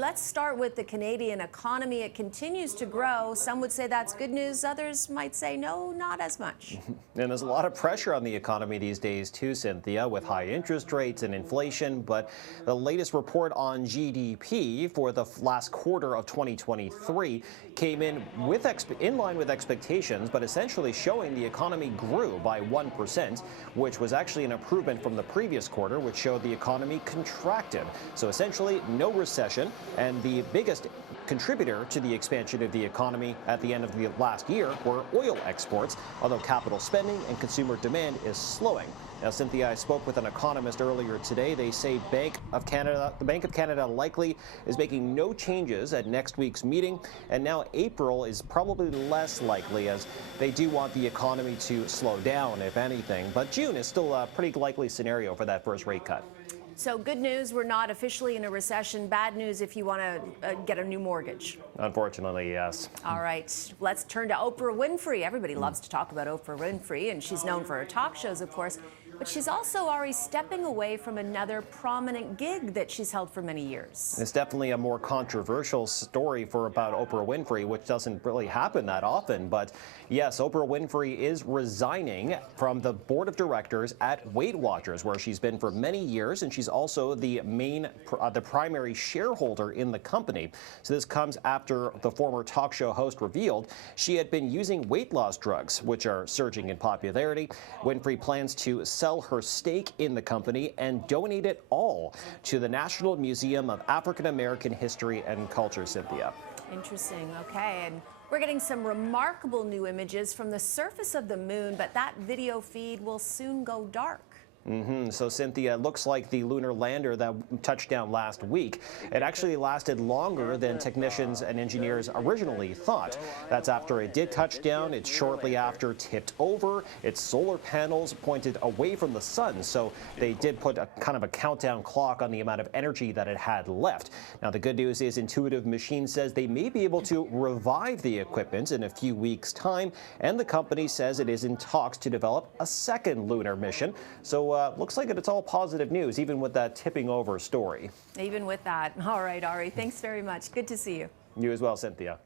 let's start with the Canadian economy. It continues to grow. Some would say that's good news. Others might say no, not as much. And there's a lot of pressure on the economy these days too, Cynthia, with high interest rates and inflation. But the latest report on GDP for the last quarter of 2023 came in line with expectations, but essentially showing the economy grew by 1%, which was actually an improvement from the previous quarter, which showed the economy contracted. So essentially no recession, and the biggest contributor to the expansion of the economy at the end of the last year were oil exports, although capital spending and consumer demand is slowing. Now, Cynthia, I spoke with an economist earlier today. They say the Bank of Canada likely is making no changes at next week's meeting, and now April is probably less likely, as they do want the economy to slow down, if anything. But June is still a pretty likely scenario for that first rate cut. So good news, we're not officially in a recession. Bad news if you want to get a new mortgage. Unfortunately, yes. All right, let's turn to Oprah Winfrey. Everybody loves to talk about Oprah Winfrey, and she's known for her talk shows, of course. But she's also, Ari, stepping away from another prominent gig that she's held for many years. It's definitely a more controversial story about Oprah Winfrey, which doesn't really happen that often. But yes, Oprah Winfrey is resigning from the board of directors at Weight Watchers, where she's been for many years, and she's also the primary shareholder in the company. So this comes after the former talk show host revealed she had been using weight loss drugs, which are surging in popularity. Winfrey plans to sell her stake in the company and donate it all to the National Museum of African American History and Culture, Cynthia. Interesting. Okay. And we're getting some remarkable new images from the surface of the moon, but that video feed will soon go dark. So, Cynthia, it looks like the lunar lander that touched down last week, it actually lasted longer than technicians and engineers originally thought. That's after it did touch down. It's shortly after tipped over. Its solar panels pointed away from the sun, so they did put a kind of a countdown clock on the amount of energy that it had left. Now, the good news is Intuitive Machines says they may be able to revive the equipment in a few weeks' time, and the company says it is in talks to develop a second lunar mission. So looks like it's all positive news, even with that tipping over story. Even with that. All right, Ari, thanks very much. Good to see you. You as well, Cynthia.